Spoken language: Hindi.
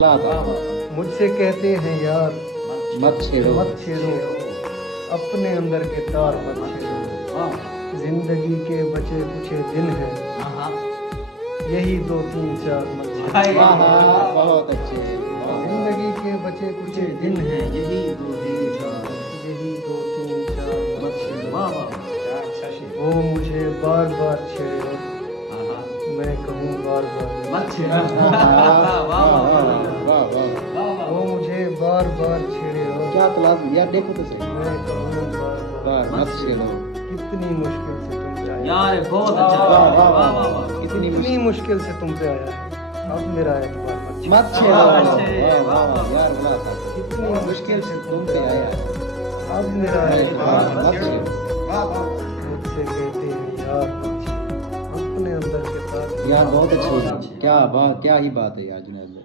मुझसे कहते हैं यार मत छेड़ो मत छेड़ो, अपने अंदर के तार मत छेड़ो। जिंदगी के बचे कुछ दिन हैं, यही 2 3 4 मत छेड़ो। बहुत अच्छे। जिंदगी के बचे कुछ दिन हैं, यही 2 3 4 यही 2 3 4 मत छेड़ो। वाह वाह क्या अच्छा शेर। वो मुझे बार बार छेड़े और मैं कहूँ बार बार मत छेड़। वाह वाह वाह। वो मुझे बार बार छेड़े और क्या तलाश यार, देखो तो सही। मैं कहूँ बार बार। मत छेड़ो। कितनी मुश्किल से तुम पे आया, यार बहुत अच्छा। वाह, वाह, वाह वाह। वाह वाह। कितनी मुश्किल से तुम पे आया है, अब मेरा एतबार मत छेड़ो। मत छेड़ो। वाह, वाह अच्छे। वाह वाह यार, बड़ा था। कितनी मुश्किल से तुम पे आया है। अब मेरा एतबार मत छेड़ो। मुझसे कहते हैं यार मत छेड़ो, अपने अंदर के तार यार बहुत अच्छी, क्या बात, क्या ही बात है यार जुनैद।